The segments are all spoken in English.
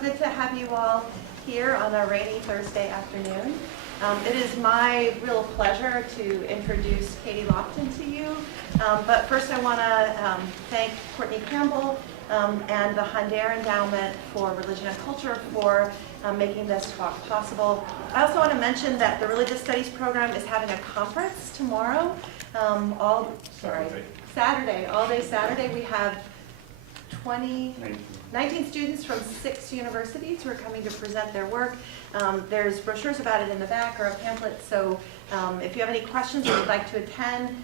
good to have you all here on a rainy Thursday afternoon. It is my real pleasure to introduce Katie Lofton to you. But first I want to thank Courtney Campbell and the Hundair Endowment for Religion and Culture for making this talk possible. I also want to mention that the Religious Studies program is having a conference tomorrow. Saturday, all day Saturday. We have 19 students from 6 universities who are coming to present their work. There's brochures about it in the back or a pamphlet, so if you have any questions or would like to attend,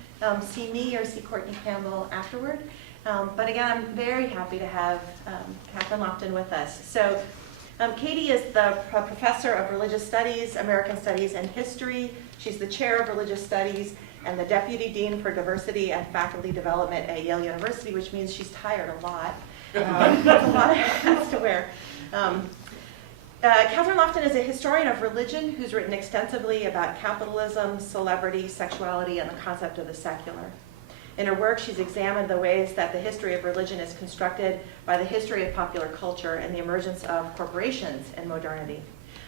see me or see Courtney Campbell afterward. But again, I'm very happy to have Catherine Lofton with us. So Katie is the professor of Religious Studies, American Studies, and History. She's the chair of Religious Studies and the deputy dean for diversity and faculty development at Yale University, which means she's tired a lot. That's a lot of hats to wear. Catherine Lofton is a historian of religion who's written extensively about capitalism, celebrity, sexuality, and the concept of the secular. In her work, she's examined the ways that the history of religion is constructed by the history of popular culture and the emergence of corporations in modernity.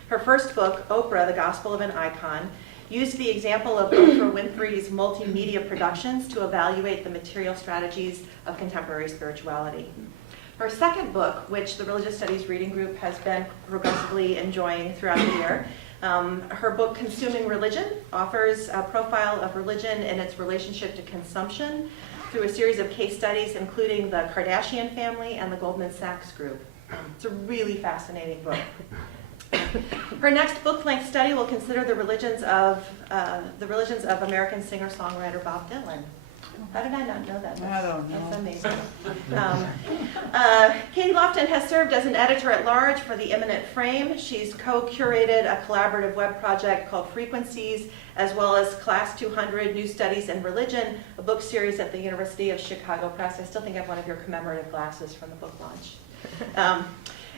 Her first book, Oprah, The Gospel of an Icon, used the example of Oprah Winfrey's multimedia productions to evaluate the material strategies of contemporary spirituality. Her second book, which the Religious Studies Reading Group has been progressively enjoying throughout the year, her book, Consuming Religion, offers a profile of religion and its relationship to consumption through a series of case studies, including the Kardashian family and the Goldman Sachs Group. It's a really fascinating book. Her next book-length study will consider the religions of American singer-songwriter Bob Dylan. How did I not know that? I don't know. That's amazing. Katie Lofton has served as an editor-at-large for The Imminent Frame. She's co-curated a collaborative web project called Frequencies, as well as Class 200, New Studies in Religion, a book series at the University of Chicago Press. I still think I have one of your commemorative glasses from the book launch.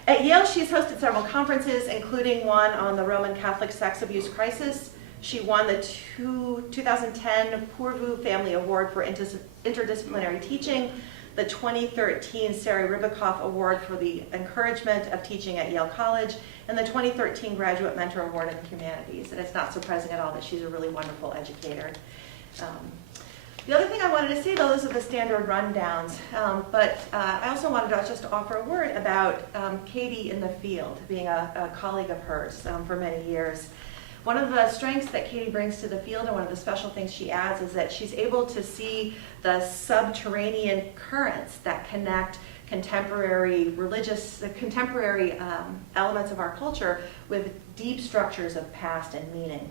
At Yale, she's hosted several conferences, including one on the Roman Catholic sex abuse crisis. She won the 2010 Pourvu Family Award for Interdisciplinary Teaching, the 2013 Sari Ribikoff Award for the Encouragement of Teaching at Yale College, and the 2013 Graduate Mentor Award in the Humanities. And it's not surprising at all that she's a really wonderful educator. The other thing I wanted to say, though, those are the standard rundowns, but I also wanted to just offer a word about Katie in the field, being a colleague of hers for many years. One of the strengths that Katie brings to the field, and one of the special things she adds, is that she's able to see the subterranean currents that connect contemporary elements of our culture with deep structures of past and meaning.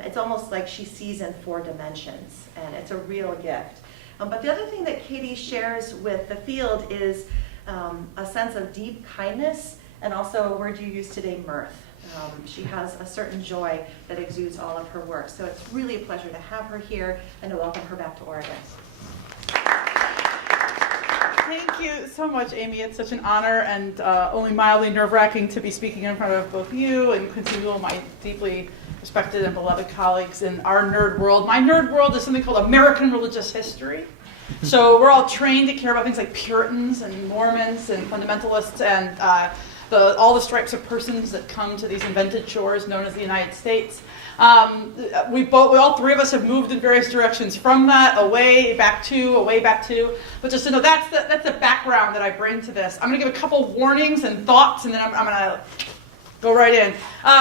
It's almost like she sees in 4 dimensions, and it's a real gift. But the other thing that Katie shares with the field is a sense of deep kindness, and also a word you used today, mirth. She has a certain joy that exudes all of her work. So it's really a pleasure to have her here and to welcome her back to Oregon. Thank you so much, Amy. It's such an honor and only mildly nerve-wracking to be speaking in front of both you and Continual, my deeply respected and beloved colleagues in our nerd world. My nerd world is something called American religious history. So we're all trained to care about things like Puritans and Mormons and fundamentalists and all the stripes of persons that come to these invented shores known as the United States. We all 3 of us have moved in various directions from that, away, back to. But just to know, that's the background that I bring to this. I'm going to give a couple warnings and thoughts, and then I'm going to go right in.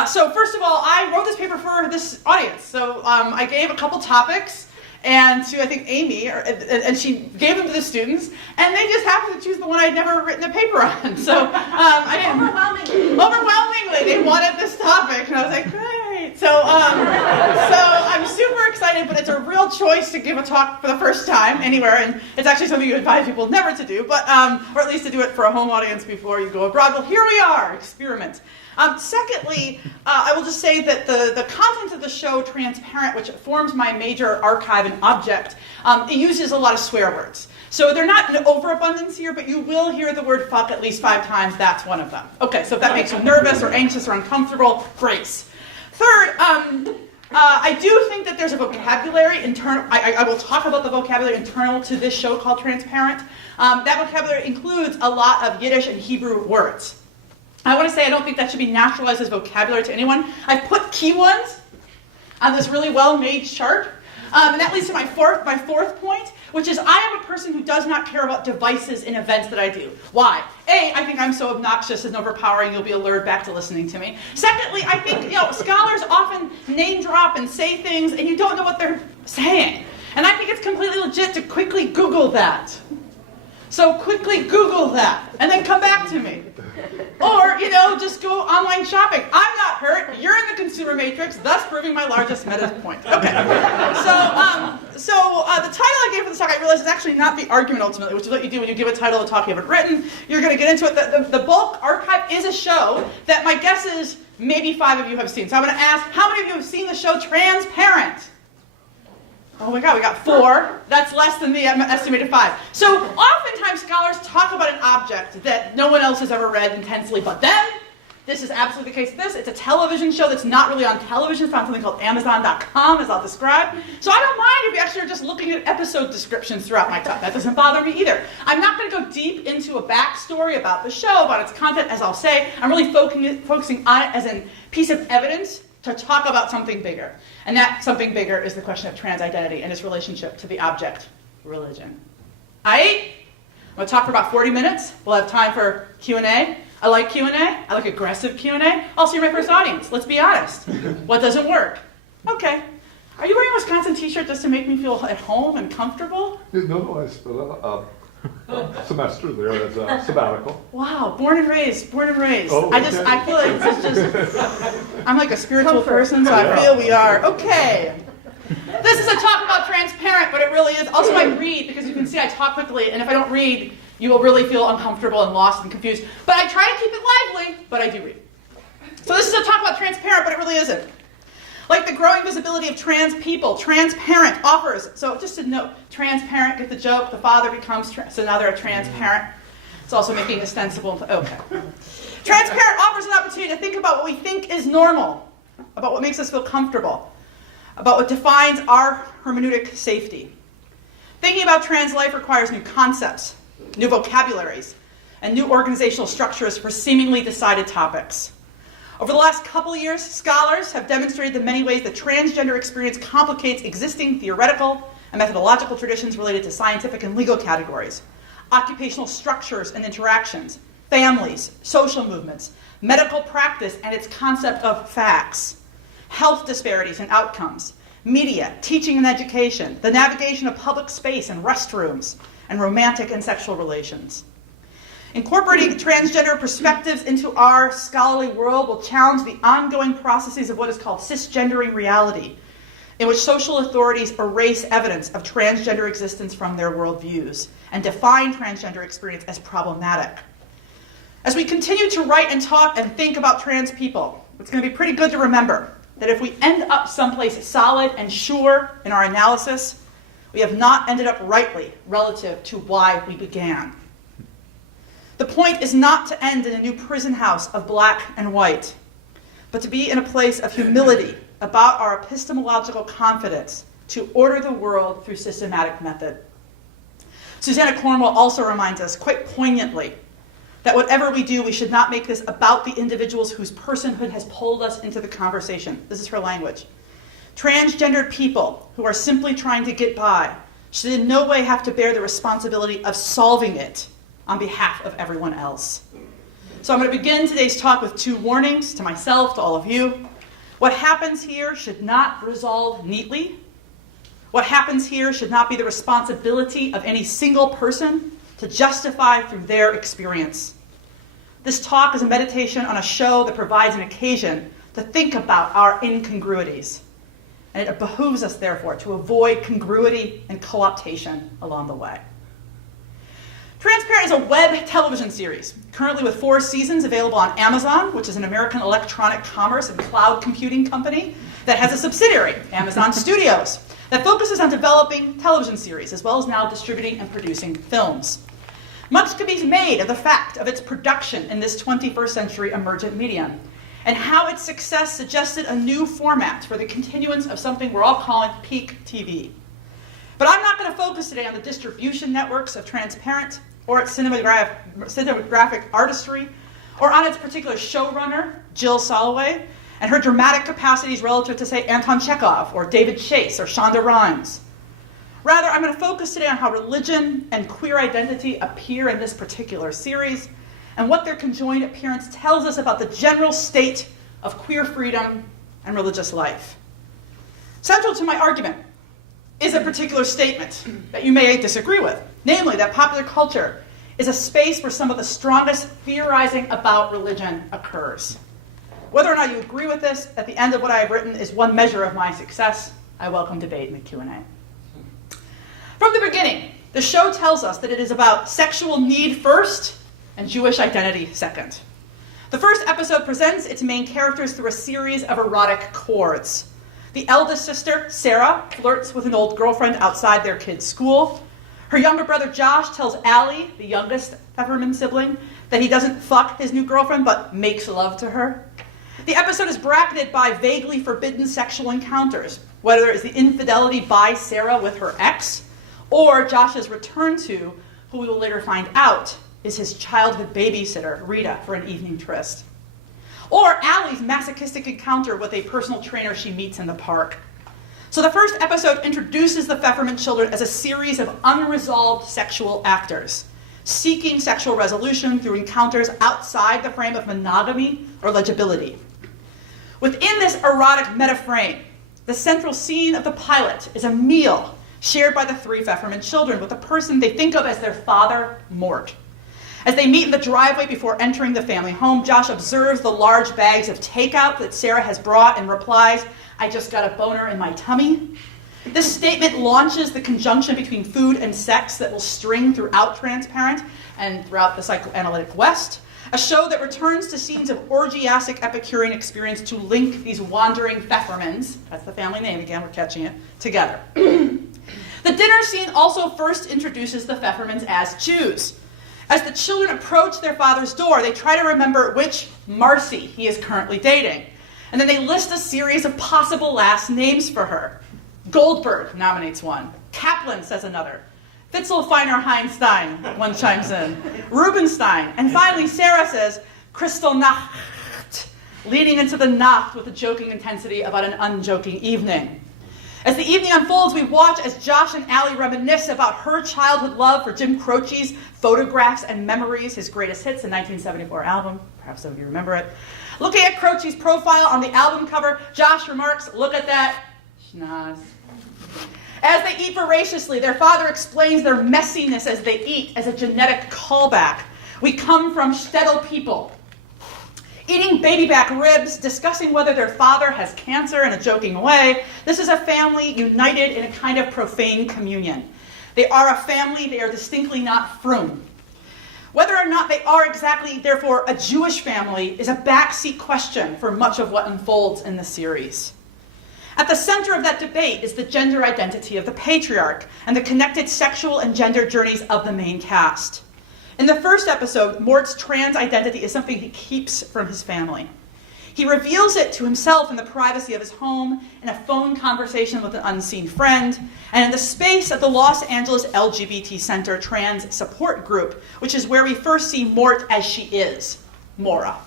So first of all, I wrote this paper for this audience. So I gave a couple topics, and to, I think, Amy, and she gave them to the students, and they just happened to choose the one I'd never written a paper on. So I didn't. Overwhelmingly, they wanted this topic, and I was like, great. So I'm super excited, but it's a real choice to give a talk for the first time anywhere, and it's actually something you advise people never to do, but or at least to do it for a home audience before you go abroad. Well, here we are, experiment. Secondly, I will just say that the content of the show, Transparent, which forms my major archive and object, it uses a lot of swear words. So they're not an overabundance here, but you will hear the word fuck at least 5 times. That's one of them. Okay, so if that makes you nervous or anxious or uncomfortable, brace. Third, I do think that there's a vocabulary internal. I will talk about the vocabulary internal to this show called Transparent. That vocabulary includes a lot of Yiddish and Hebrew words. I want to say I don't think that should be naturalized as vocabulary to anyone. I've put key ones on this really well-made chart. And that leads to my fourth point, which is I am a person who does not care about devices in events that I do. Why? A, I think I'm so obnoxious and overpowering you'll be allured back to listening to me. Secondly, I think scholars often name drop and say things and you don't know what they're saying. And I think it's completely legit to quickly Google that. So quickly Google that and then come back to me. Or, just go online shopping. I'm not hurt. You're in the consumer matrix, thus proving my largest meta point. Okay. So the title I gave for this talk, I realized is actually not the argument ultimately, which is what you do when you give a title of a talk you haven't written. You're going to get into it. The bulk archive is a show that my guess is maybe 5 of you have seen. So I'm going to ask, how many of you have seen the show Transparent? Oh my God, we got 4. That's less than the estimated 5. So oftentimes scholars talk about an object that no one else has ever read intensely but them. This is absolutely the case with this. It's a television show that's not really on television. It's on something called Amazon.com, as I'll describe. So I don't mind if you actually are just looking at episode descriptions throughout my talk. That doesn't bother me either. I'm not going to go deep into a backstory about the show, about its content, as I'll say. I'm really focusing on it as a piece of evidence to talk about something bigger. And that something bigger is the question of trans identity and its relationship to the object, religion. I'm going to talk for about 40 minutes. We'll have time for Q&A. I like Q&A. I like aggressive Q&A. Also, you're my first audience. Let's be honest. What doesn't work? Okay. Are you wearing a Wisconsin t-shirt just to make me feel at home and comfortable? No, I spent a semester there as a sabbatical. Wow, born and raised. Oh, okay. I feel like this is just, I'm like a spiritual person, so I feel we are. Okay. This is a talk about Transparent, but it really is. Also, I read, because you can see I talk quickly, and if I don't read, you will really feel uncomfortable and lost and confused. But I try to keep it lively, but I do read. So this is a talk about Transparent, but it really isn't. Like the growing visibility of trans people, Transparent offers, so just to note, transparent, get the joke, the father becomes, so now they're a transparent. It's also making ostensible, okay. Transparent offers an opportunity to think about what we think is normal, about what makes us feel comfortable, about what defines our hermeneutic safety. Thinking about trans life requires new concepts, new vocabularies, and new organizational structures for seemingly decided topics. Over the last couple of years, scholars have demonstrated the many ways the transgender experience complicates existing theoretical and methodological traditions related to scientific and legal categories, occupational structures and interactions, families, social movements, medical practice and its concept of facts, health disparities and outcomes, media, teaching and education, the navigation of public space and restrooms, and romantic and sexual relations. Incorporating transgender perspectives into our scholarly world will challenge the ongoing processes of what is called cisgendering reality, in which social authorities erase evidence of transgender existence from their worldviews and define transgender experience as problematic. As we continue to write and talk and think about trans people, it's going to be pretty good to remember that if we end up someplace solid and sure in our analysis, we have not ended up rightly relative to why we began. The point is not to end in a new prison house of black and white, but to be in a place of humility about our epistemological confidence to order the world through systematic method. Susanna Cornwell also reminds us quite poignantly that whatever we do, we should not make this about the individuals whose personhood has pulled us into the conversation. This is her language. Transgendered people who are simply trying to get by should in no way have to bear the responsibility of solving it on behalf of everyone else. So I'm going to begin today's talk with 2 warnings to myself, to all of you. What happens here should not resolve neatly. What happens here should not be the responsibility of any single person to justify through their experience. This talk is a meditation on a show that provides an occasion to think about our incongruities. And it behooves us, therefore, to avoid congruity and co-optation along the way. Transparent is a web television series, currently with 4 seasons available on Amazon, which is an American electronic commerce and cloud computing company that has a subsidiary, Amazon Studios, that focuses on developing television series, as well as now distributing and producing films. Much could be made of the fact of its production in this 21st century emergent medium, and how its success suggested a new format for the continuance of something we're all calling peak TV. But I'm not going to focus today on the distribution networks of Transparent or its cinematographic artistry, or on its particular showrunner, Jill Soloway, and her dramatic capacities relative to, say, Anton Chekhov, or David Chase, or Shonda Rhimes. Rather, I'm going to focus today on how religion and queer identity appear in this particular series, and what their conjoined appearance tells us about the general state of queer freedom and religious life. Central to my argument is a particular statement that you may disagree with, namely that popular culture is a space where some of the strongest theorizing about religion occurs. Whether or not you agree with this, at the end of what I have written is one measure of my success. I welcome debate in the Q&A. From the beginning, the show tells us that it is about sexual need first and Jewish identity second. The first episode presents its main characters through a series of erotic chords. The eldest sister, Sarah, flirts with an old girlfriend outside their kids' school. Her younger brother, Josh, tells Allie, the youngest Pfefferman sibling, that he doesn't fuck his new girlfriend, but makes love to her. The episode is bracketed by vaguely forbidden sexual encounters, whether it's the infidelity by Sarah with her ex, or Josh's return to, who we will later find out, is his childhood babysitter, Rita, for an evening tryst. Or Allie's masochistic encounter with a personal trainer she meets in the park. So the first episode introduces the Pfefferman children as a series of unresolved sexual actors, seeking sexual resolution through encounters outside the frame of monogamy or legibility. Within this erotic metaframe, the central scene of the pilot is a meal shared by the three Pfefferman children with a person they think of as their father, Mort. As they meet in the driveway before entering the family home, Josh observes the large bags of takeout that Sarah has brought and replies, "I just got a boner in my tummy." This statement launches the conjunction between food and sex that will string throughout Transparent and throughout the psychoanalytic West, a show that returns to scenes of orgiastic Epicurean experience to link these wandering Pfeffermans, that's the family name again, we're catching it, together. The dinner scene also first introduces the Pfeffermans as Jews. As the children approach their father's door, they try to remember which Marcy he is currently dating. And then they list a series of possible last names for her. Goldberg nominates one. Kaplan says another. Fitzelfeiner-Heinstein, one chimes in. Rubenstein. And finally, Sarah says, Kristallnacht, leading into the Nacht with a joking intensity about an unjoking evening. As the evening unfolds, we watch as Josh and Allie reminisce about her childhood love for Jim Croce's Photographs and Memories, his greatest hits, a 1974 album. Perhaps some of you remember it. Looking at Croce's profile on the album cover, Josh remarks, "Look at that schnoz." As they eat voraciously, their father explains their messiness as they eat as a genetic callback. We come from shtetl people. Eating baby back ribs, discussing whether their father has cancer in a joking way, this is a family united in a kind of profane communion. They are a family, they are distinctly not frum. Whether or not they are exactly, therefore, a Jewish family is a backseat question for much of what unfolds in the series. At the center of that debate is the gender identity of the patriarch and the connected sexual and gender journeys of the main cast. In the first episode, Mort's trans identity is something he keeps from his family. He reveals it to himself in the privacy of his home, in a phone conversation with an unseen friend, and in the space of the Los Angeles LGBT Center Trans Support Group, which is where we first see Mort as she is, Maura.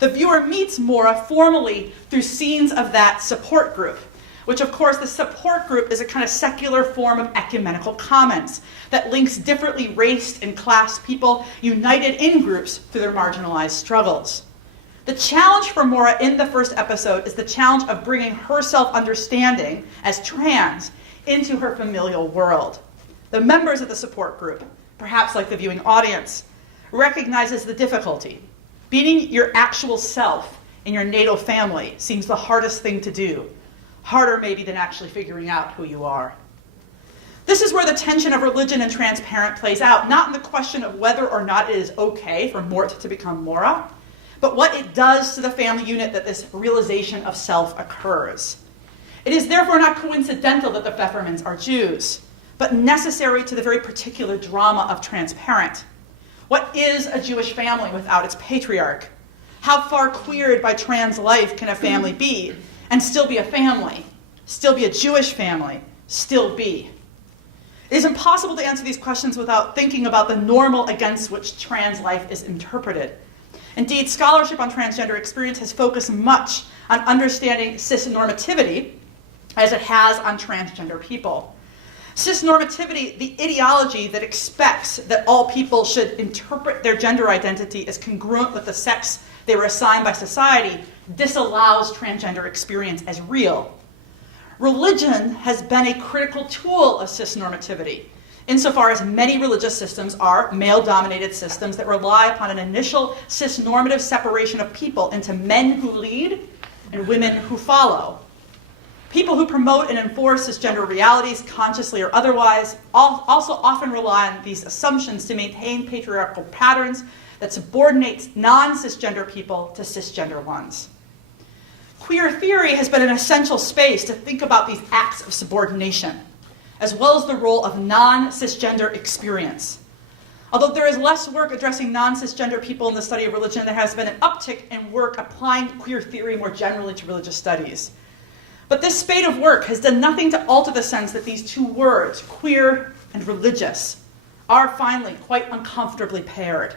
The viewer meets Maura formally through scenes of that support group, which of course the support group is a kind of secular form of ecumenical commons that links differently raced and class people united in groups through their marginalized struggles. The challenge for Maura in the first episode is the challenge of bringing her self-understanding as trans into her familial world. The members of the support group, perhaps like the viewing audience, recognizes the difficulty. Being your actual self in your natal family seems the hardest thing to do. Harder maybe than actually figuring out who you are. This is where the tension of religion and Transparent plays out, not in the question of whether or not it is okay for Mort to become Maura, but what it does to the family unit that this realization of self occurs. It is therefore not coincidental that the Pfeffermans are Jews, but necessary to the very particular drama of Transparent. What is a Jewish family without its patriarch? How far queered by trans life can a family be and still be a family, still be a Jewish family, still be? It is impossible to answer these questions without thinking about the normal against which trans life is interpreted. Indeed, scholarship on transgender experience has focused much on understanding cisnormativity as it has on transgender people. Cisnormativity, the ideology that expects that all people should interpret their gender identity as congruent with the sex they were assigned by society, disallows transgender experience as real. Religion has been a critical tool of cisnormativity, insofar as many religious systems are male-dominated systems that rely upon an initial cisnormative separation of people into men who lead and women who follow. People who promote and enforce cisgender realities, consciously or otherwise, also often rely on these assumptions to maintain patriarchal patterns that subordinate non-cisgender people to cisgender ones. Queer theory has been an essential space to think about these acts of subordination, as well as the role of non-cisgender experience. Although there is less work addressing non-cisgender people in the study of religion, there has been an uptick in work applying queer theory more generally to religious studies. But this spate of work has done nothing to alter the sense that these two words, queer and religious, are finally quite uncomfortably paired.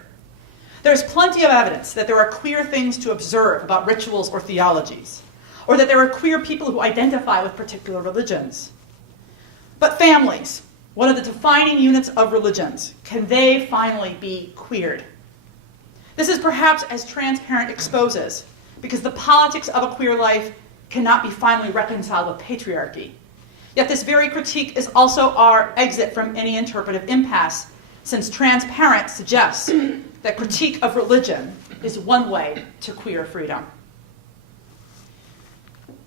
There's plenty of evidence that there are queer things to observe about rituals or theologies, or that there are queer people who identify with particular religions. But families, one of the defining units of religions, can they finally be queered? This is perhaps as transparent exposes, because the politics of a queer life cannot be finally reconciled with patriarchy. Yet this very critique is also our exit from any interpretive impasse, since transparent suggests that critique of religion is one way to queer freedom.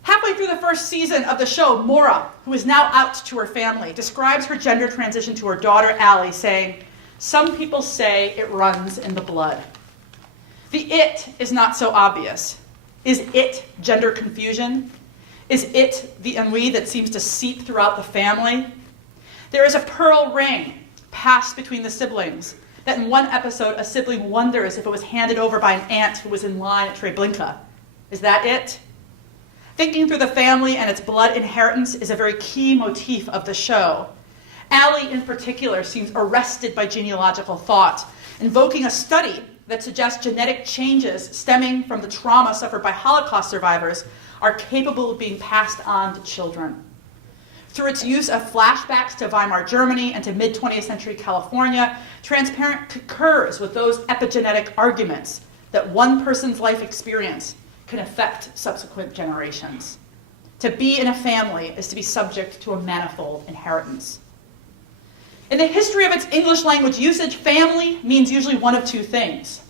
Halfway through the first season of the show, Maura, who is now out to her family, describes her gender transition to her daughter, Allie, saying, "Some people say it runs in the blood." The it is not so obvious. Is it gender confusion? Is it the ennui that seems to seep throughout the family? There is a pearl ring passed between the siblings that in one episode a sibling wonders if it was handed over by an aunt who was in line at Treblinka. Is that it? Thinking through the family and its blood inheritance is a very key motif of the show. Allie, in particular, seems arrested by genealogical thought, invoking a study that suggests genetic changes stemming from the trauma suffered by Holocaust survivors are capable of being passed on to children. Through its use of flashbacks to Weimar Germany and to mid-20th century California, Transparent concurs with those epigenetic arguments that one person's life experience can affect subsequent generations. To be in a family is to be subject to a manifold inheritance. In the history of its English language usage, family means usually one of two things.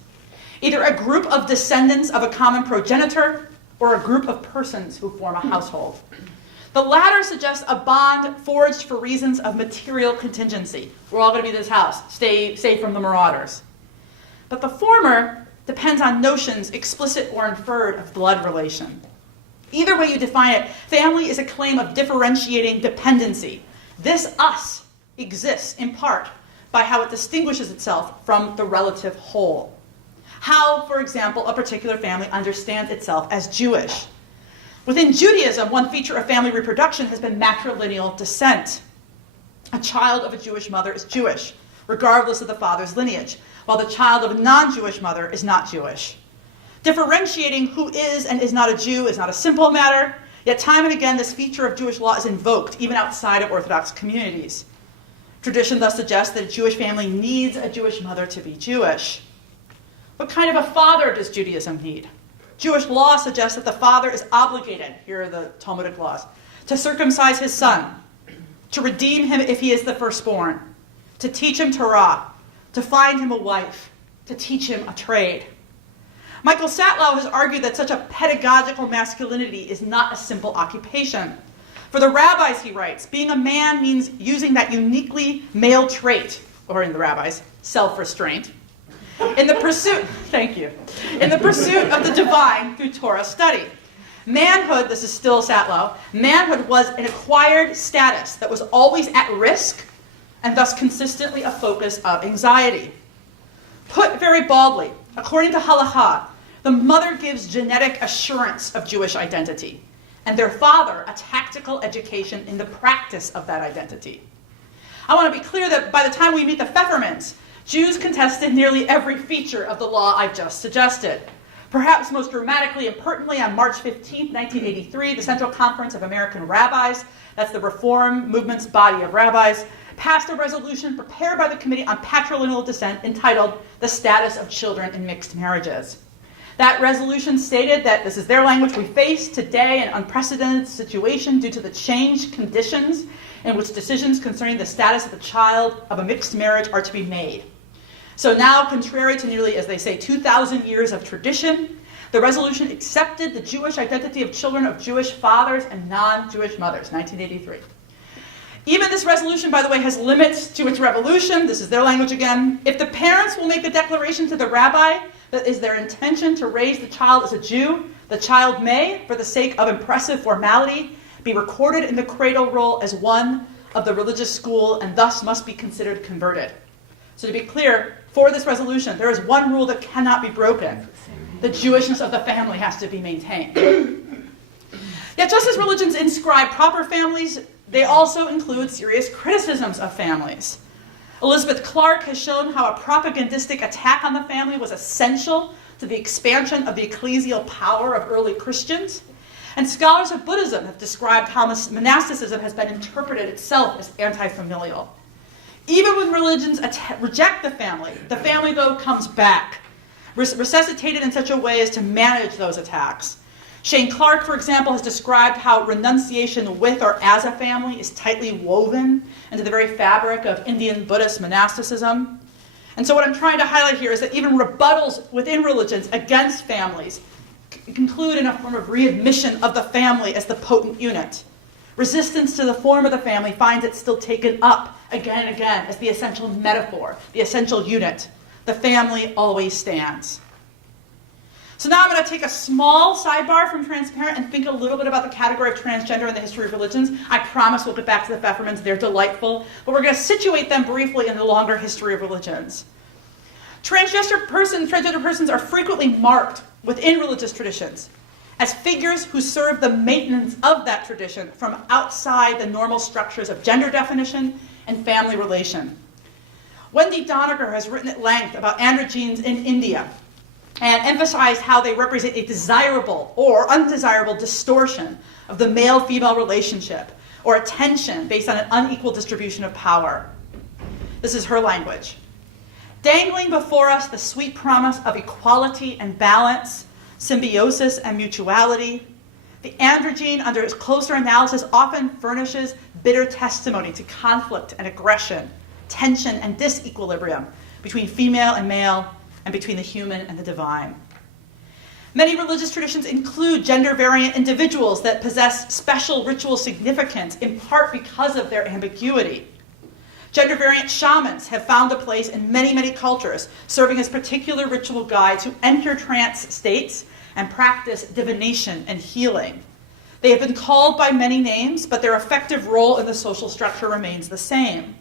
Either a group of descendants of a common progenitor or a group of persons who form a household. The latter suggests a bond forged for reasons of material contingency. We're all going to be in this house. Stay safe from the marauders. But the former depends on notions, explicit or inferred, of blood relation. Either way you define it, family is a claim of differentiating dependency. This us exists in part by how it distinguishes itself from the relative whole. How, for example, a particular family understands itself as Jewish. Within Judaism, one feature of family reproduction has been matrilineal descent. A child of a Jewish mother is Jewish, regardless of the father's lineage, while the child of a non-Jewish mother is not Jewish. Differentiating who is and is not a Jew is not a simple matter, yet time and again this feature of Jewish law is invoked, even outside of Orthodox communities. Tradition thus suggests that a Jewish family needs a Jewish mother to be Jewish. What kind of a father does Judaism need? Jewish law suggests that the father is obligated, here are the Talmudic laws, to circumcise his son, to redeem him if he is the firstborn, to teach him Torah, to find him a wife, to teach him a trade. Michael Satlow has argued that such a pedagogical masculinity is not a simple occupation. For the rabbis, he writes, being a man means using that uniquely male trait, or in the rabbis, self-restraint, in the pursuit, thank you, in the pursuit of the divine through Torah study. Manhood, this is still Satlow, manhood was an acquired status that was always at risk and thus consistently a focus of anxiety. Put very baldly, according to halakha, the mother gives genetic assurance of Jewish identity, and their father a tactical education in the practice of that identity. I want to be clear that by the time we meet the Pfeffermans, Jews contested nearly every feature of the law I've just suggested. Perhaps most dramatically and pertinently, on March 15, 1983, the Central Conference of American Rabbis, that's the Reform Movement's body of rabbis, passed a resolution prepared by the Committee on Patrilineal Descent entitled The Status of Children in Mixed Marriages. That resolution stated that, this is their language, we face today an unprecedented situation due to the changed conditions in which decisions concerning the status of the child of a mixed marriage are to be made. So now, contrary to nearly, as they say, 2,000 years of tradition, the resolution accepted the Jewish identity of children of Jewish fathers and non-Jewish mothers, 1983. Even this resolution, by the way, has limits to its revolution. This is their language again. If the parents will make a declaration to the rabbi that is their intention to raise the child as a Jew, the child may, for the sake of impressive formality, be recorded in the cradle roll as one of the religious school and thus must be considered converted. So to be clear, for this resolution, there is one rule that cannot be broken. The Jewishness of the family has to be maintained. Yet just as religions inscribe proper families, they also include serious criticisms of families. Elizabeth Clark has shown how a propagandistic attack on the family was essential to the expansion of the ecclesial power of early Christians. And scholars of Buddhism have described how monasticism has been interpreted itself as anti-familial. Even when religions reject the family, though, comes back, resuscitated in such a way as to manage those attacks. Shane Clark, for example, has described how renunciation with or as a family is tightly woven into the very fabric of Indian Buddhist monasticism. And so what I'm trying to highlight here is that even rebuttals within religions against families conclude in a form of readmission of the family as the potent unit. Resistance to the form of the family finds it still taken up again and again as the essential metaphor, the essential unit. The family always stands. So now I'm going to take a small sidebar from transparent and think a little bit about the category of transgender in the history of religions. I promise we'll get back to the Pfeffermans. They're delightful. But we're going to situate them briefly in the longer history of religions. Transgender persons are frequently marked within religious traditions as figures who serve the maintenance of that tradition from outside the normal structures of gender definition and family relation. Wendy Doniger has written at length about androgynes in India and emphasized how they represent a desirable or undesirable distortion of the male-female relationship or a tension based on an unequal distribution of power. This is her language. Dangling before us the sweet promise of equality and balance, symbiosis and mutuality, the androgyne, under its closer analysis, often furnishes bitter testimony to conflict and aggression, tension and disequilibrium between female and male, and between the human and the divine. Many religious traditions include gender-variant individuals that possess special ritual significance, in part because of their ambiguity. Gender-variant shamans have found a place in many, many cultures, serving as particular ritual guides who enter trance states and practice divination and healing. They have been called by many names, but their effective role in the social structure remains the same.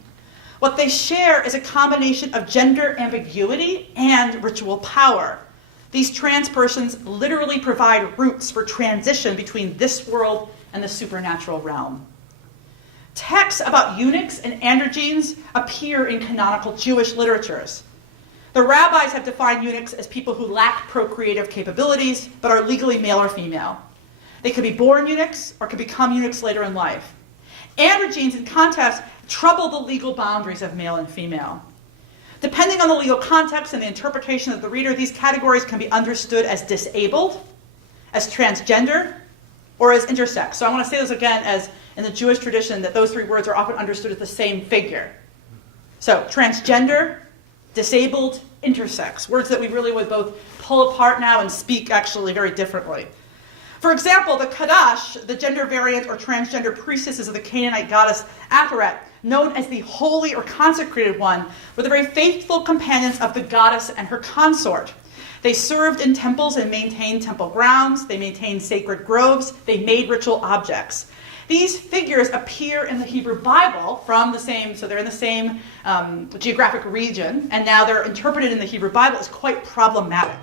What they share is a combination of gender ambiguity and ritual power. These trans persons literally provide routes for transition between this world and the supernatural realm. Texts about eunuchs and androgynes appear in canonical Jewish literatures. The rabbis have defined eunuchs as people who lack procreative capabilities but are legally male or female. They could be born eunuchs or could become eunuchs later in life. Androgynes, in contrast, trouble the legal boundaries of male and female. Depending on the legal context and the interpretation of the reader, these categories can be understood as disabled, as transgender, or as intersex. So I want to say this again, as in the Jewish tradition, that those three words are often understood as the same figure. So transgender, disabled, intersex, words that we really would both pull apart now and speak actually very differently. For example, the Kadash, the gender variant or transgender priestesses of the Canaanite goddess Apharet, known as the Holy or Consecrated One, were the very faithful companions of the goddess and her consort. They served in temples and maintained temple grounds. They maintained sacred groves. They made ritual objects. These figures appear in the Hebrew Bible from the same, so they're in the same geographic region, and now they're interpreted in the Hebrew Bible as quite problematic.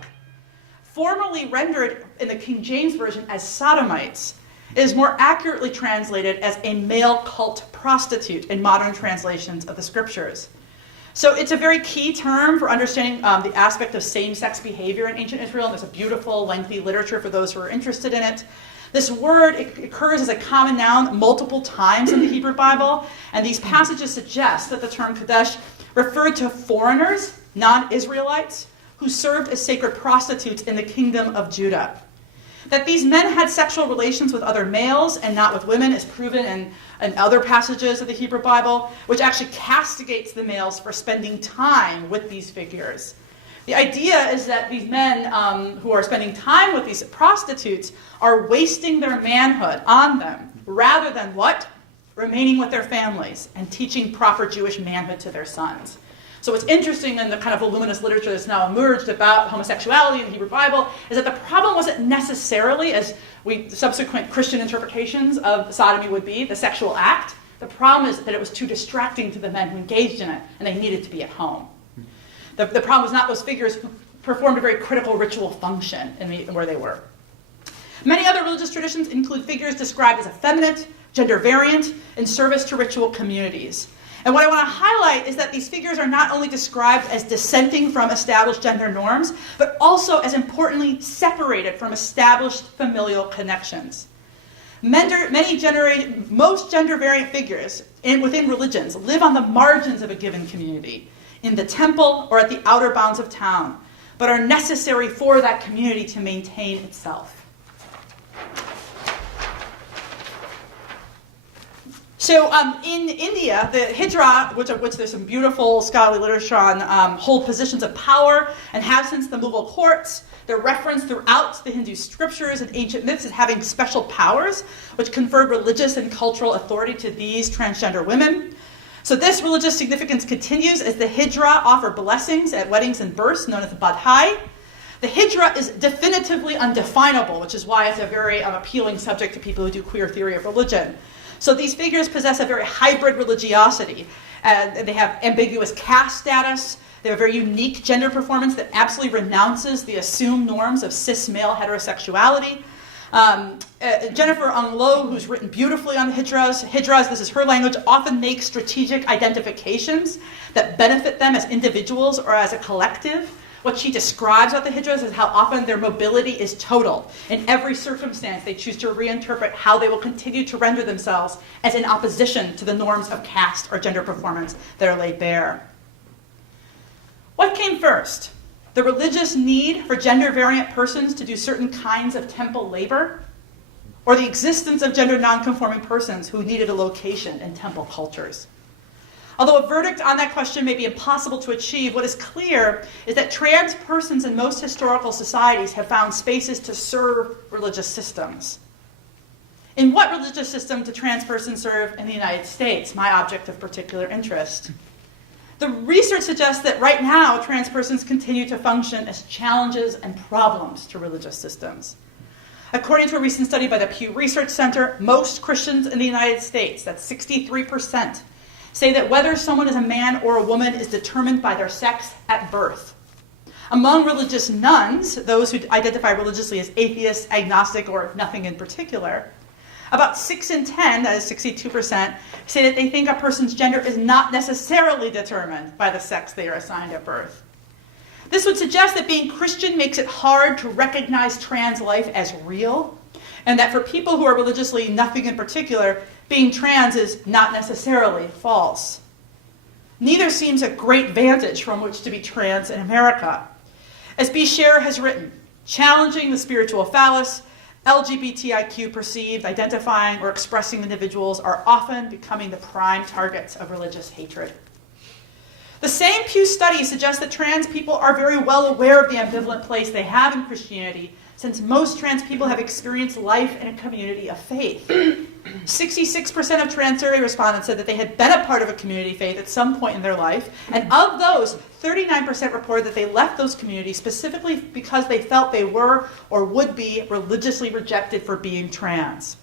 Formerly rendered in the King James Version as sodomites, it is more accurately translated as a male cult prostitute in modern translations of the scriptures. So it's a very key term for understanding the aspect of same-sex behavior in ancient Israel, and there's a beautiful, lengthy literature for those who are interested in it. This word occurs as a common noun multiple times in the Hebrew Bible, and these passages suggest that the term Kadesh referred to foreigners, non-Israelites, who served as sacred prostitutes in the kingdom of Judah. That these men had sexual relations with other males and not with women is proven in other passages of the Hebrew Bible, which actually castigates the males for spending time with these figures. The idea is that these men who are spending time with these prostitutes are wasting their manhood on them, rather than what? Remaining with their families and teaching proper Jewish manhood to their sons. So what's interesting in the kind of voluminous literature that's now emerged about homosexuality in the Hebrew Bible is that the problem wasn't necessarily, as subsequent Christian interpretations of sodomy would be, the sexual act. The problem is that it was too distracting to the men who engaged in it, and they needed to be at home. The problem was not those figures who performed a very critical ritual function where they were. Many other religious traditions include figures described as effeminate, gender variant, in service to ritual communities. And what I want to highlight is that these figures are not only described as dissenting from established gender norms, but also as importantly separated from established familial connections. Most gender variant figures within religions live on the margins of a given community, in the temple or at the outer bounds of town, but are necessary for that community to maintain itself. So in India, the Hijra, which there's some beautiful scholarly literature on, hold positions of power and have since the Mughal courts. They're referenced throughout the Hindu scriptures and ancient myths as having special powers, which conferred religious and cultural authority to these transgender women. So this religious significance continues as the Hijra offer blessings at weddings and births, known as the Badhai. The Hijra is definitively undefinable, which is why it's a very appealing subject to people who do queer theory of religion. So these figures possess a very hybrid religiosity. They have ambiguous caste status. They have a very unique gender performance that absolutely renounces the assumed norms of cis male heterosexuality. Jennifer Ung Lo, who's written beautifully on the Hijras, this is her language, often makes strategic identifications that benefit them as individuals or as a collective. What she describes about the Hijras is how often their mobility is total. In every circumstance, they choose to reinterpret how they will continue to render themselves as in opposition to the norms of caste or gender performance that are laid bare. What came first? The religious need for gender-variant persons to do certain kinds of temple labor, or the existence of gender nonconforming persons who needed a location in temple cultures? Although a verdict on that question may be impossible to achieve, what is clear is that trans persons in most historical societies have found spaces to serve religious systems. In what religious system do trans persons serve in the United States, my object of particular interest? The research suggests that right now, trans persons continue to function as challenges and problems to religious systems. According to a recent study by the Pew Research Center, most Christians in the United States, that's 63%, say that whether someone is a man or a woman is determined by their sex at birth. Among religious nuns, those who identify religiously as atheists, agnostic, or nothing in particular, about 6 in 10, that is 62%, say that they think a person's gender is not necessarily determined by the sex they are assigned at birth. This would suggest that being Christian makes it hard to recognize trans life as real, and that for people who are religiously nothing in particular, being trans is not necessarily false. Neither seems a great vantage from which to be trans in America. As B. Scher has written, challenging the spiritual phallus, LGBTIQ perceived, identifying, or expressing individuals are often becoming the prime targets of religious hatred. The same Pew study suggests that trans people are very well aware of the ambivalent place they have in Christianity, since most trans people have experienced life in a community of faith. 66% of trans survey respondents said that they had been a part of a community faith at some point in their life, and of those, 39% reported that they left those communities specifically because they felt they were or would be religiously rejected for being trans.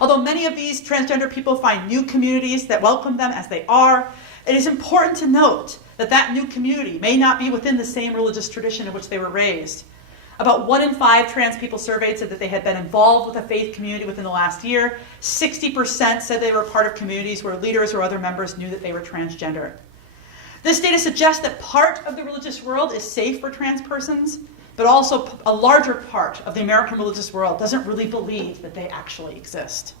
Although many of these transgender people find new communities that welcome them as they are, it is important to note that that new community may not be within the same religious tradition in which they were raised. About 1 in 5 trans people surveyed said that they had been involved with a faith community within the last year. 60% said they were part of communities where leaders or other members knew that they were transgender. This data suggests that part of the religious world is safe for trans persons, but also a larger part of the American religious world doesn't really believe that they actually exist.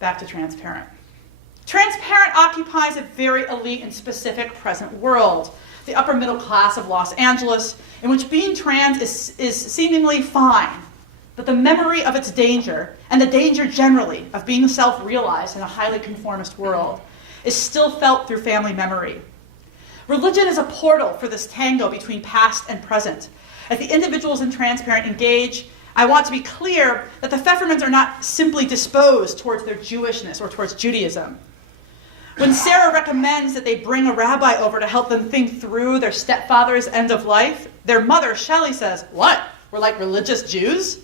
Back to transparent. Transparent occupies a very elite and specific present world, the upper middle class of Los Angeles, in which being trans is seemingly fine, but the memory of its danger, and the danger generally of being self-realized in a highly conformist world, is still felt through family memory. Religion is a portal for this tango between past and present. As the individuals in Transparent engage, I want to be clear that the Pfeffermans are not simply disposed towards their Jewishness or towards Judaism. When Sarah recommends that they bring a rabbi over to help them think through their stepfather's end of life, their mother, Shelley, says, "What? We're like religious Jews?"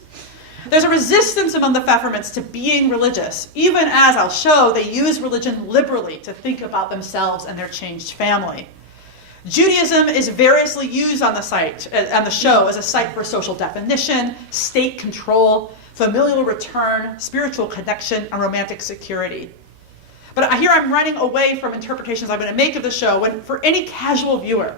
There's a resistance among the Pfeffermans to being religious, even as I'll show they use religion liberally to think about themselves and their changed family. Judaism is variously used on the show as a site for social definition, state control, familial return, spiritual connection, and romantic security. But here I'm running away from interpretations I'm going to make of the show when, for any casual viewer,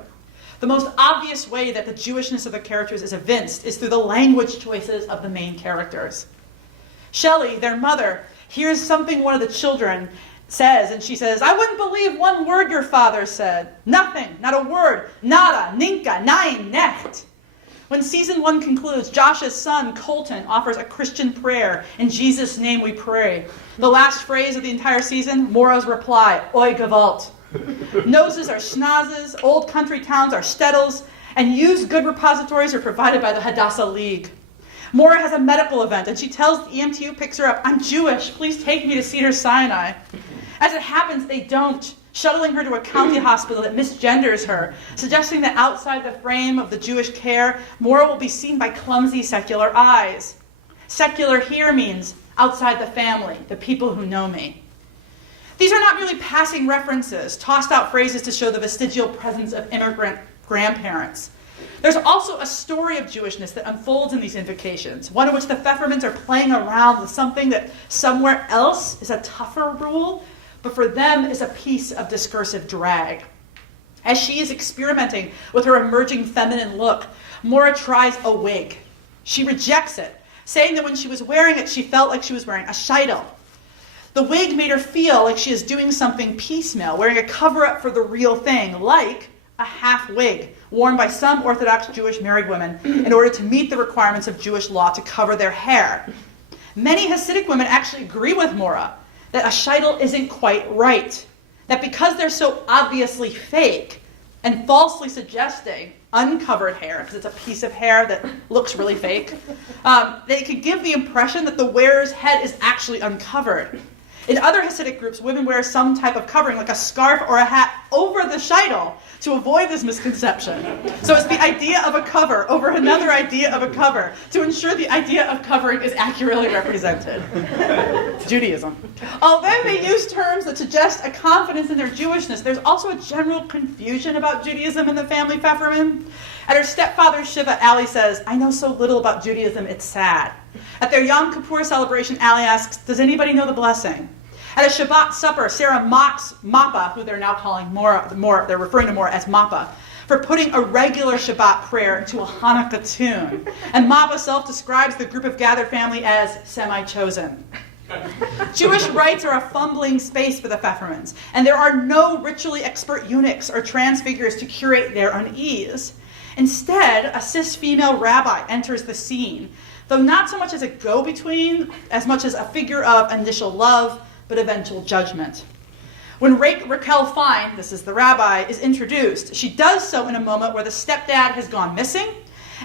the most obvious way that the Jewishness of the characters is evinced is through the language choices of the main characters. Shelley, their mother, hears something one of the children says, and she says, "I wouldn't believe one word your father said. Nothing, not a word, nada, ninka, nein, nicht." When season 1 concludes, Josh's son, Colton, offers a Christian prayer, "In Jesus' name we pray." The last phrase of the entire season, Mora's reply, "Oi Gewalt." Noses are schnozzes, old country towns are shtetls, and used good repositories are provided by the Hadassah League. Mora has a medical event, and she tells the EMT who picks her up, "I'm Jewish, please take me to Cedar Sinai." As it happens, they don't, shuttling her to a county hospital that misgenders her, suggesting that outside the frame of the Jewish care, Mora will be seen by clumsy secular eyes. Secular here means outside the family, the people who know me. These are not merely passing references, tossed out phrases to show the vestigial presence of immigrant grandparents. There's also a story of Jewishness that unfolds in these invocations, one in which the Pfeffermans are playing around with something that somewhere else is a tougher rule, but for them is a piece of discursive drag. As she is experimenting with her emerging feminine look, Mora tries a wig. She rejects it, saying that when she was wearing it, she felt like she was wearing a sheitel. The wig made her feel like she is doing something piecemeal, wearing a cover-up for the real thing, like a half wig worn by some Orthodox Jewish married women in order to meet the requirements of Jewish law to cover their hair. Many Hasidic women actually agree with Mora that a sheitel isn't quite right, that because they're so obviously fake and falsely suggesting uncovered hair, because it's a piece of hair that looks really fake, they could give the impression that the wearer's head is actually uncovered. In other Hasidic groups, women wear some type of covering, like a scarf or a hat, over the sheitel to avoid this misconception. So it's the idea of a cover over another idea of a cover to ensure the idea of covering is accurately represented. Judaism. Although they use terms that suggest a confidence in their Jewishness, there's also a general confusion about Judaism in the family Pfefferman. At her stepfather's Shiva, Allie says, "I know so little about Judaism, it's sad." At their Yom Kippur celebration, Allie asks, "Does anybody know the blessing?" At a Shabbat supper, Sarah mocks Mappa, who they're now calling Mora, they're referring to Mora as Mappa, for putting a regular Shabbat prayer into a Hanukkah tune. And Mappa self-describes the group of gathered family as semi-chosen. Jewish rites are a fumbling space for the Pfeffermans, and there are no ritually expert eunuchs or trans figures to curate their unease. Instead, a cis female rabbi enters the scene, though not so much as a go-between, as much as a figure of initial love, but eventual judgment. When Raquel Fine, this is the rabbi, is introduced, she does so in a moment where the stepdad has gone missing,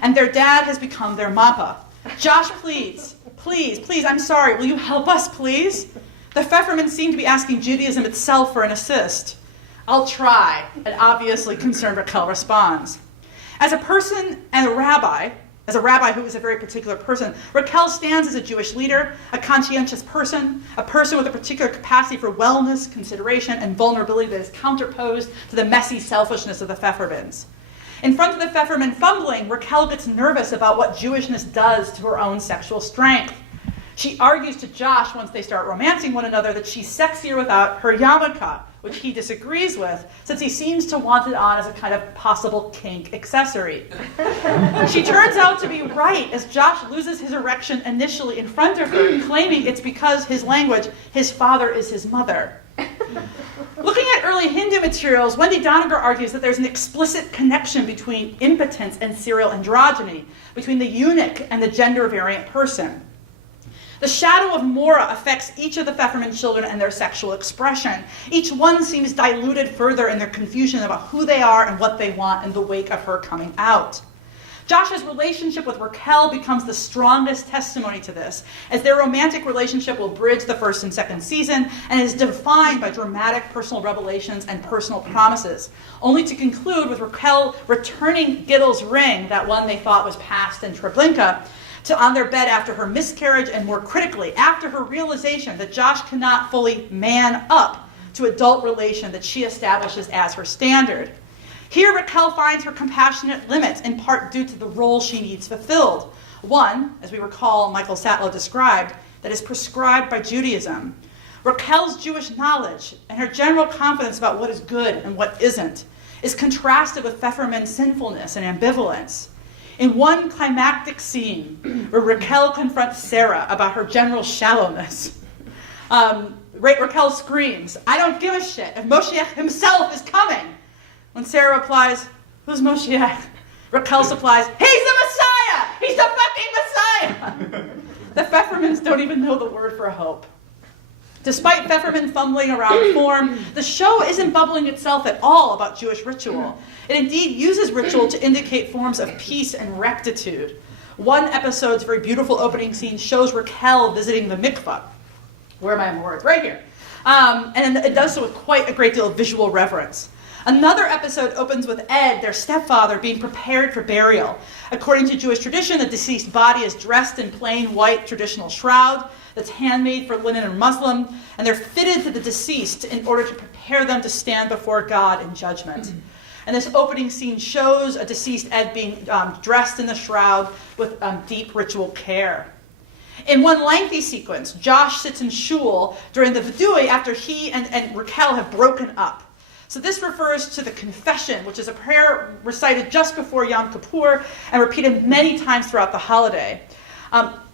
and their dad has become their mappa. "Josh, please, I'm sorry, will you help us, please?" The Pfeffermans seem to be asking Judaism itself for an assist. "I'll try," an obviously concerned Raquel responds. As a person and a rabbi, as a rabbi who is a very particular person, Raquel stands as a Jewish leader, a conscientious person, a person with a particular capacity for wellness, consideration, and vulnerability that is counterposed to the messy selfishness of the Pfeffermans. In front of the Pfefferman fumbling, Raquel gets nervous about what Jewishness does to her own sexual strength. She argues to Josh once they start romancing one another that she's sexier without her yarmulke, which he disagrees with, since he seems to want it on as a kind of possible kink accessory. She turns out to be right, as Josh loses his erection initially in front of her, claiming it's because his language, his father is his mother. Looking at early Hindu materials, Wendy Doniger argues that there's an explicit connection between impotence and serial androgyny, between the eunuch and the gender-variant person. The shadow of Mora affects each of the Pfefferman children and their sexual expression. Each one seems diluted further in their confusion about who they are and what they want in the wake of her coming out. Josh's relationship with Raquel becomes the strongest testimony to this, as their romantic relationship will bridge the first and second season and is defined by dramatic personal revelations and personal promises, only to conclude with Raquel returning Gittle's ring, that one they thought was passed in Treblinka, on their bed after her miscarriage, and more critically, after her realization that Josh cannot fully man up to adult relation that she establishes as her standard. Here, Raquel finds her compassionate limits, in part due to the role she needs fulfilled. One, as we recall Michael Satlow described, that is prescribed by Judaism. Raquel's Jewish knowledge and her general confidence about what is good and what isn't is contrasted with Pfefferman's sinfulness and ambivalence. In one climactic scene where Raquel confronts Sarah about her general shallowness, Raquel screams, "I don't give a shit if Moshiach himself is coming." When Sarah replies, "Who's Moshiach?" Raquel supplies, "He's the Messiah! He's the fucking Messiah!" The Pfeffermans don't even know the word for hope. Despite Pfefferman fumbling around form, the show isn't bubbling itself at all about Jewish ritual. It indeed uses ritual to indicate forms of peace and rectitude. One episode's very beautiful opening scene shows Raquel visiting the mikvah. Where am I on the word? Right here. And it does so with quite a great deal of visual reverence. Another episode opens with Ed, their stepfather, being prepared for burial. According to Jewish tradition, the deceased body is dressed in plain white traditional shroud that's handmade for linen or muslin, and they're fitted to the deceased in order to prepare them to stand before God in judgment. And this opening scene shows a deceased Ed being dressed in the shroud with deep ritual care. In one lengthy sequence, Josh sits in shul during the vidui after he and Raquel have broken up. So this refers to the confession, which is a prayer recited just before Yom Kippur and repeated many times throughout the holiday.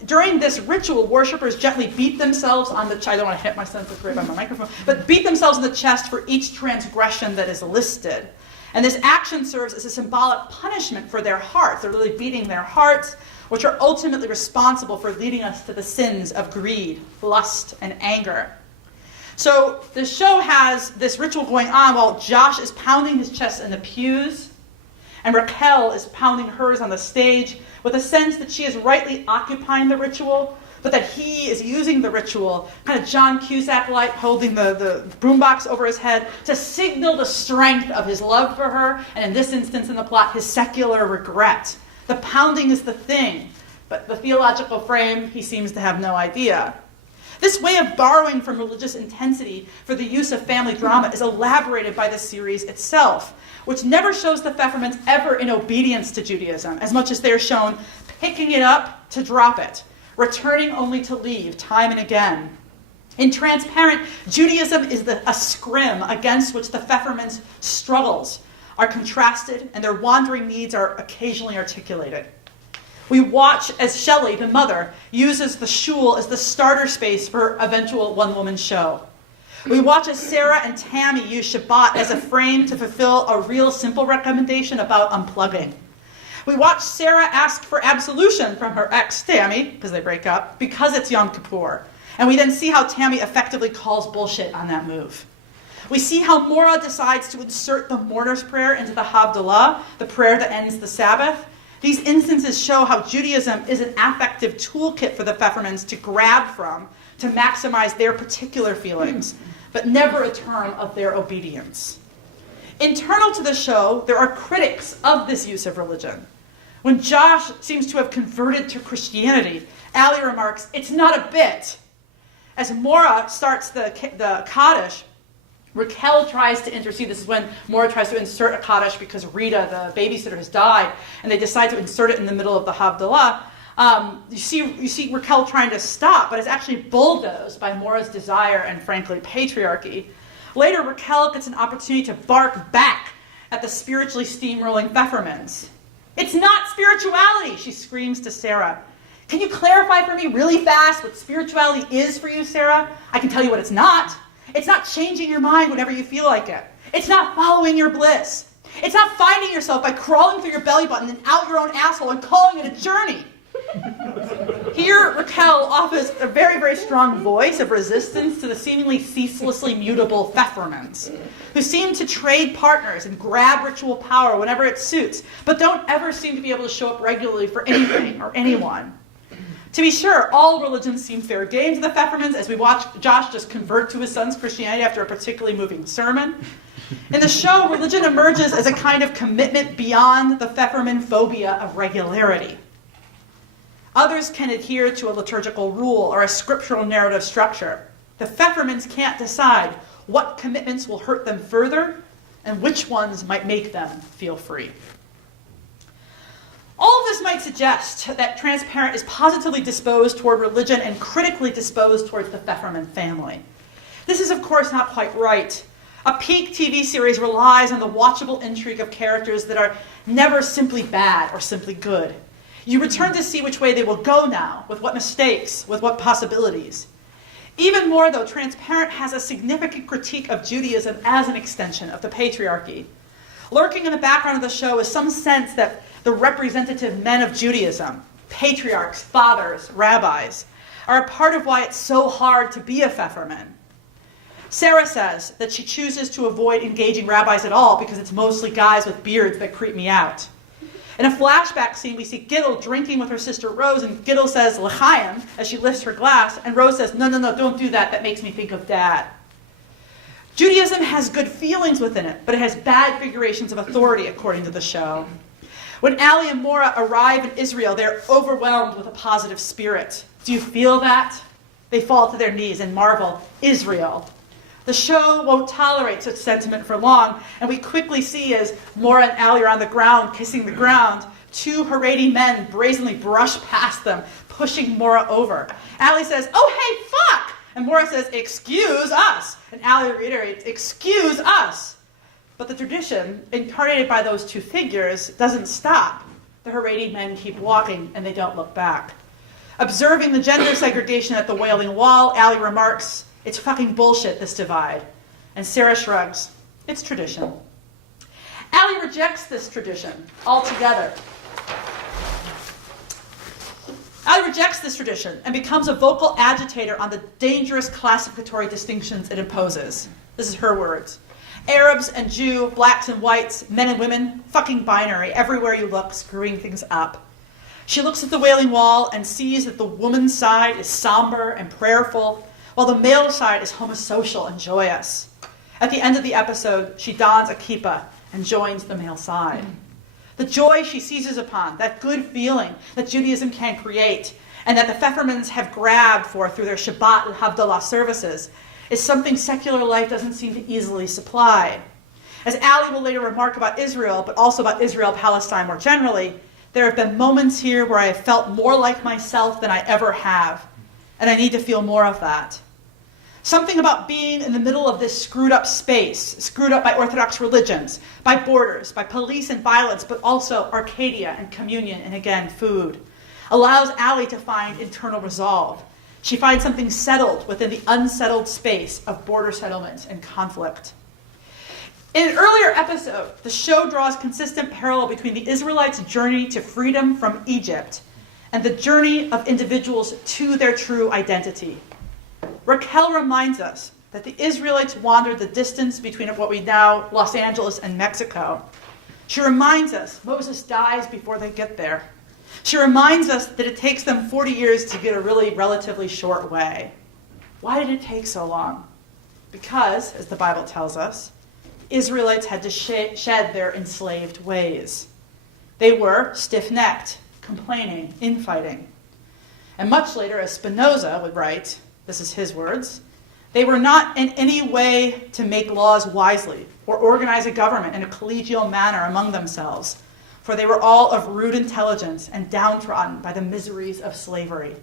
During this ritual, worshippers gently beat themselves on the chest. I don't want to hit myself with my microphone, but beat themselves on the chest for each transgression that is listed. And this action serves as a symbolic punishment for their hearts. They're really beating their hearts, which are ultimately responsible for leading us to the sins of greed, lust, and anger. So the show has this ritual going on while Josh is pounding his chest in the pews, and Raquel is pounding hers on the stage, with a sense that she is rightly occupying the ritual, but that he is using the ritual, kind of John Cusack-like, holding the boombox over his head, to signal the strength of his love for her, and in this instance in the plot, his secular regret. The pounding is the thing, but the theological frame, he seems to have no idea. This way of borrowing from religious intensity for the use of family drama is elaborated by the series itself, which never shows the Pfeffermans ever in obedience to Judaism, as much as they're shown picking it up to drop it, returning only to leave time and again. In Transparent, Judaism is a scrim against which the Pfeffermans' struggles are contrasted and their wandering needs are occasionally articulated. We watch as Shelley, the mother, uses the shul as the starter space for her eventual one-woman show. We watch as Sarah and Tammy use Shabbat as a frame to fulfill a real simple recommendation about unplugging. We watch Sarah ask for absolution from her ex, Tammy, because they break up, because it's Yom Kippur. And we then see how Tammy effectively calls bullshit on that move. We see how Mora decides to insert the mourner's prayer into the Havdalah, the prayer that ends the Sabbath. These instances show how Judaism is an affective toolkit for the Pfeffermans to grab from to maximize their particular feelings, but never a term of their obedience. Internal to the show, there are critics of this use of religion. When Josh seems to have converted to Christianity, Allie remarks, "It's not a bit." As Mora starts the Kaddish, Raquel tries to intercede. This is when Mora tries to insert a Kaddish because Rita, the babysitter, has died, and they decide to insert it in the middle of the Havdalah. You see Raquel trying to stop, but it's actually bulldozed by Mora's desire and, frankly, patriarchy. Later, Raquel gets an opportunity to bark back at the spiritually steamrolling Pfeffermans. "It's not spirituality," she screams to Sarah. "Can you clarify for me really fast what spirituality is for you, Sarah? I can tell you what it's not. It's not changing your mind whenever you feel like it. It's not following your bliss. It's not finding yourself by crawling through your belly button and out your own asshole and calling it a journey." Here, Raquel offers a very, very strong voice of resistance to the seemingly ceaselessly mutable Pfeffermans, who seem to trade partners and grab ritual power whenever it suits, but don't ever seem to be able to show up regularly for anything or anyone. To be sure, all religions seem fair game to the Pfeffermans, as we watch Josh just convert to his son's Christianity after a particularly moving sermon. In the show, religion emerges as a kind of commitment beyond the Pfefferman phobia of regularity. Others can adhere to a liturgical rule or a scriptural narrative structure. The Pfeffermans can't decide what commitments will hurt them further and which ones might make them feel free. All of this might suggest that Transparent is positively disposed toward religion and critically disposed towards the Pfefferman family. This is, of course, not quite right. A peak TV series relies on the watchable intrigue of characters that are never simply bad or simply good. You return to see which way they will go now, with what mistakes, with what possibilities. Even more, though, Transparent has a significant critique of Judaism as an extension of the patriarchy. Lurking in the background of the show is some sense that the representative men of Judaism, patriarchs, fathers, rabbis, are a part of why it's so hard to be a Pfefferman. Sarah says that she chooses to avoid engaging rabbis at all because it's mostly guys with beards that creep me out. In a flashback scene, we see Gittel drinking with her sister Rose, and Gittel says, "L'chaim," as she lifts her glass, and Rose says, no, don't do that, that makes me think of Dad. Judaism has good feelings within it, but it has bad figurations of authority, according to the show. When Ali and Mora arrive in Israel, they're overwhelmed with a positive spirit. Do you feel that? They fall to their knees and marvel, Israel. The show won't tolerate such sentiment for long, and we quickly see as Mora and Ali are on the ground, kissing the ground, two Haredi men brazenly brush past them, pushing Mora over. Ali says, "Oh, hey, fuck!" And Mora says, "Excuse us." And Ali reiterates, "Excuse us." But the tradition, incarnated by those two figures, doesn't stop. The Haredi men keep walking, and they don't look back. Observing the gender segregation at the Wailing Wall, Ali remarks, "It's fucking bullshit, this divide." And Sarah shrugs, "It's tradition." Ali rejects this tradition altogether. Ali rejects this tradition and becomes a vocal agitator on the dangerous classificatory distinctions it imposes. This is her words. "Arabs and Jew, blacks and whites, men and women, fucking binary, everywhere you look, screwing things up." She looks at the Wailing Wall and sees that the woman's side is somber and prayerful, while the male side is homosocial and joyous. At the end of the episode, she dons a kippah and joins the male side. The joy she seizes upon, that good feeling that Judaism can create, and that the Pfeffermans have grabbed for through their Shabbat and Havdalah services, is something secular life doesn't seem to easily supply. As Ali will later remark about Israel, but also about Israel-Palestine more generally, there have been moments here where I have felt more like myself than I ever have, and I need to feel more of that. Something about being in the middle of this screwed up space, screwed up by Orthodox religions, by borders, by police and violence, but also Arcadia and communion and, again, food, allows Ali to find internal resolve. She finds something settled within the unsettled space of border settlement and conflict. In an earlier episode, the show draws consistent parallel between the Israelites' journey to freedom from Egypt and the journey of individuals to their true identity. Raquel reminds us that the Israelites wandered the distance between what we now Los Angeles and Mexico. She reminds us Moses dies before they get there. She reminds us that it takes them 40 years to get a really relatively short way. Why did it take so long? Because, as the Bible tells us, Israelites had to shed their enslaved ways. They were stiff-necked, complaining, infighting. And much later, as Spinoza would write, this is his words, they were not in any way to make laws wisely or organize a government in a collegial manner among themselves, for they were all of rude intelligence and downtrodden by the miseries of slavery.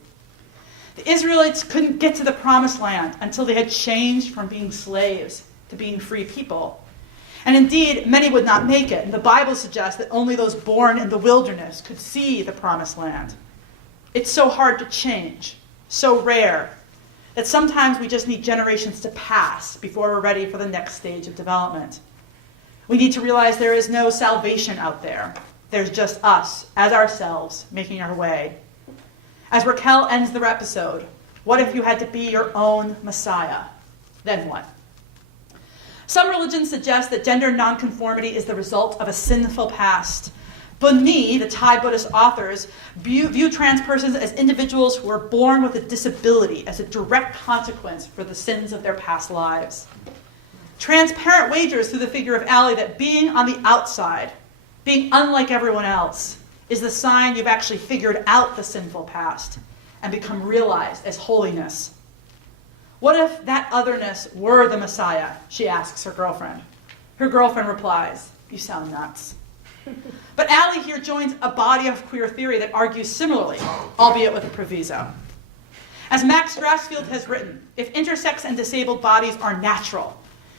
The Israelites couldn't get to the promised land until they had changed from being slaves to being free people. And indeed, many would not make it. And the Bible suggests that only those born in the wilderness could see the promised land. It's so hard to change, so rare, that sometimes we just need generations to pass before we're ready for the next stage of development. We need to realize there is no salvation out there. There's just us, as ourselves, making our way. As Raquel ends the episode, what if you had to be your own Messiah? Then what? Some religions suggest that gender nonconformity is the result of a sinful past. Bunmi, the Thai Buddhist authors, view trans persons as individuals who are born with a disability as a direct consequence for the sins of their past lives. Transparent wagers through the figure of Allie that being on the outside, being unlike everyone else, is the sign you've actually figured out the sinful past and become realized as holiness. What if that otherness were the Messiah? She asks her girlfriend. Her girlfriend replies, "You sound nuts." But Allie here joins a body of queer theory that argues similarly, albeit with a proviso. As Max Strassfield has written, if intersex and disabled bodies are natural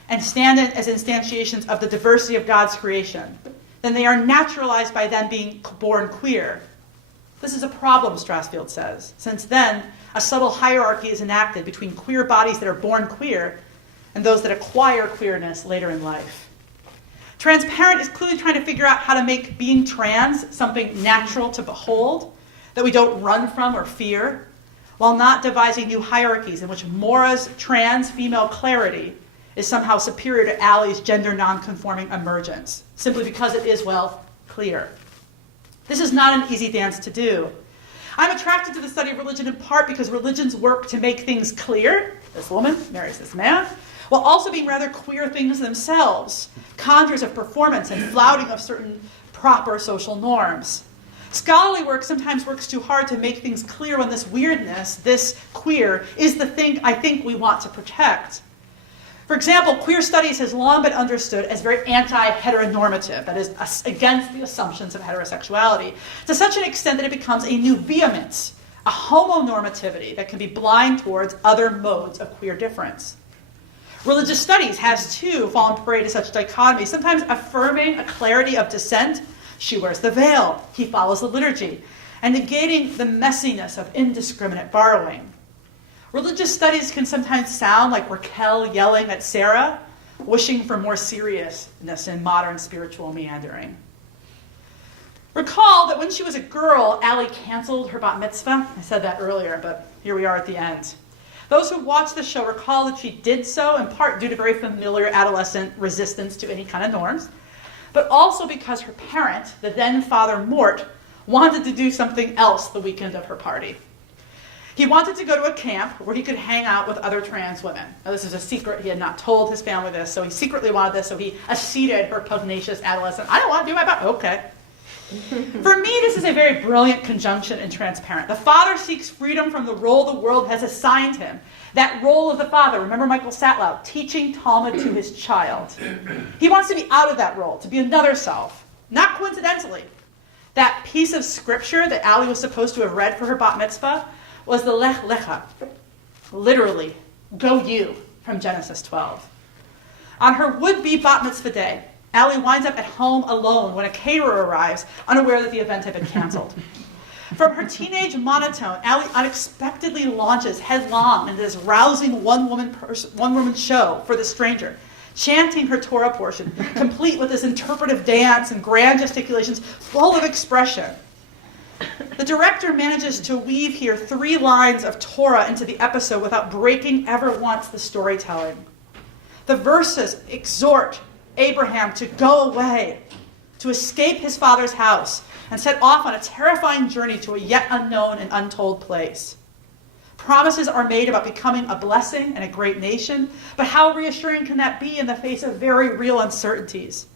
and stand as instantiations of the diversity of God's creation, then they are naturalized by them being born queer. This is a problem, Strassfield says, since then a subtle hierarchy is enacted between queer bodies that are born queer and those that acquire queerness later in life. Transparent is clearly trying to figure out how to make being trans something natural to behold, that we don't run from or fear, while not devising new hierarchies in which Mora's trans female clarity is somehow superior to Allie's gender nonconforming emergence, simply because it is, well, clear. This is not an easy dance to do. I'm attracted to the study of religion in part because religions work to make things clear. This woman marries this man, while also being rather queer things themselves, conjures of performance and flouting of certain proper social norms. Scholarly work sometimes works too hard to make things clear when this weirdness, this queer, is the thing I think we want to protect. For example, queer studies has long been understood as very anti-heteronormative, that is, against the assumptions of heterosexuality, to such an extent that it becomes a new vehemence, a homonormativity that can be blind towards other modes of queer difference. Religious studies has, too, fallen prey to such dichotomy, sometimes affirming a clarity of dissent. She wears the veil, he follows the liturgy, and negating the messiness of indiscriminate borrowing. Religious studies can sometimes sound like Raquel yelling at Sarah, wishing for more seriousness in modern spiritual meandering. Recall that when she was a girl, Allie canceled her bat mitzvah. I said that earlier, but here we are at the end. Those who watched the show recall that she did so in part due to very familiar adolescent resistance to any kind of norms, but also because her parent, the then father Mort, wanted to do something else the weekend of her party. He wanted to go to a camp where he could hang out with other trans women. Now, this is a secret. He had not told his family this, so he secretly wanted this, so he acceded her pugnacious adolescent. I don't want to do my part. Okay. For me, this is a very brilliant conjunction and transparent. The father seeks freedom from the role the world has assigned him. That role of the father, remember Michael Satlow, teaching Talmud to his child. He wants to be out of that role, to be another self. Not coincidentally, that piece of scripture that Allie was supposed to have read for her bat mitzvah was the Lech Lecha, literally, go you, from Genesis 12. On her would-be bat mitzvah day, Allie winds up at home alone when a caterer arrives, unaware that the event had been canceled. From her teenage monotone, Allie unexpectedly launches headlong into this rousing one-woman show for the stranger, chanting her Torah portion, complete with this interpretive dance and grand gesticulations full of expression. The director manages to weave here 3 lines of Torah into the episode without breaking ever once the storytelling. The verses exhort Abraham to go away, to escape his father's house, and set off on a terrifying journey to a yet unknown and untold place. Promises are made about becoming a blessing and a great nation, but how reassuring can that be in the face of very real uncertainties?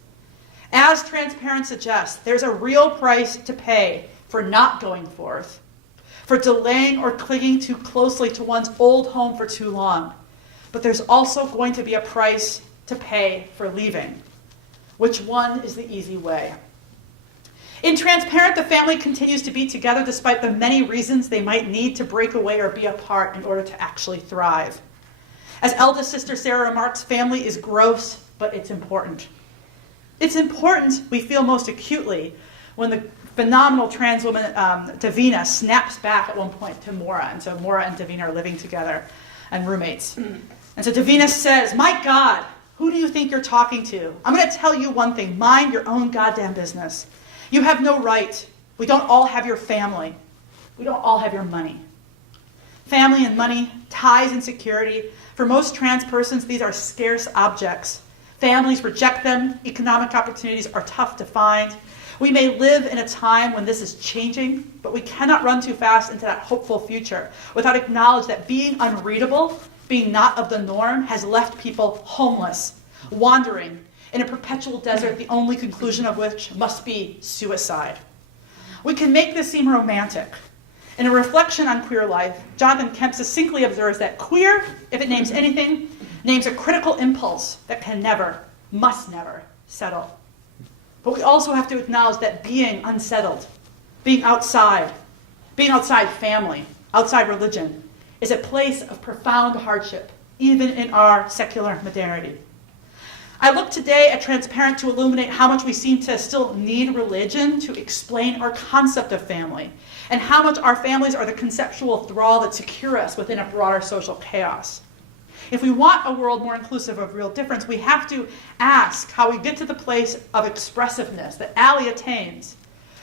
As Transparent suggests, there's a real price to pay for not going forth, for delaying or clinging too closely to one's old home for too long. But there's also going to be a price to pay for leaving. Which one is the easy way? In Transparent, the family continues to be together despite the many reasons they might need to break away or be apart in order to actually thrive. As eldest sister Sarah remarks, family is gross, but it's important. It's important, we feel most acutely, when the phenomenal trans woman Davina snaps back at one point to Maura. And so Maura and Davina are living together and roommates. And so Davina says, my God, who do you think you're talking to? I'm going to tell you one thing. Mind your own goddamn business. You have no right. We don't all have your family. We don't all have your money. Family and money, ties and security. For most trans persons, these are scarce objects. Families reject them. Economic opportunities are tough to find. We may live in a time when this is changing, but we cannot run too fast into that hopeful future without acknowledging that being unreadable, being not of the norm, has left people homeless, wandering in a perpetual desert, the only conclusion of which must be suicide. We can make this seem romantic. In a reflection on queer life, Jonathan Kemp succinctly observes that queer, if it names anything, names a critical impulse that can never, must never, settle. But we also have to acknowledge that being unsettled, being outside family, outside religion, is a place of profound hardship, even in our secular modernity. I look today at Transparent to illuminate how much we seem to still need religion to explain our concept of family, and how much our families are the conceptual thrall that secure us within a broader social chaos. If we want a world more inclusive of real difference, we have to ask how we get to the place of expressiveness that Allie attains,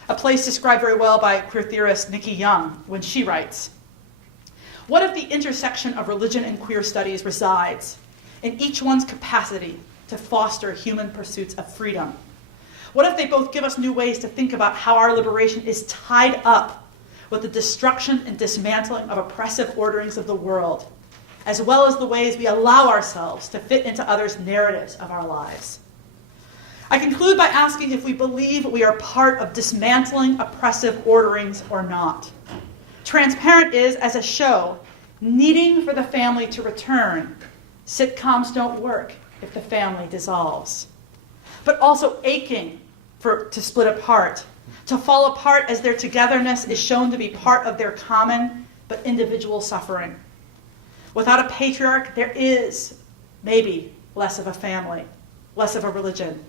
a place described very well by queer theorist Nikki Young when she writes, what if the intersection of religion and queer studies resides in each one's capacity to foster human pursuits of freedom? What if they both give us new ways to think about how our liberation is tied up with the destruction and dismantling of oppressive orderings of the world, as well as the ways we allow ourselves to fit into others' narratives of our lives? I conclude by asking if we believe we are part of dismantling oppressive orderings or not. Transparent is, as a show, needing for the family to return. Sitcoms don't work if the family dissolves. But also aching to split apart, to fall apart as their togetherness is shown to be part of their common but individual suffering. Without a patriarch, there is maybe less of a family, less of a religion,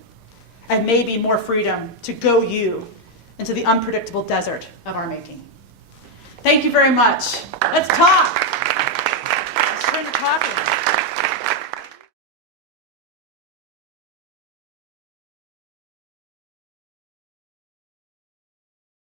and maybe more freedom to go you into the unpredictable desert of our making. Thank you very much. Let's talk. Let's turn to talking.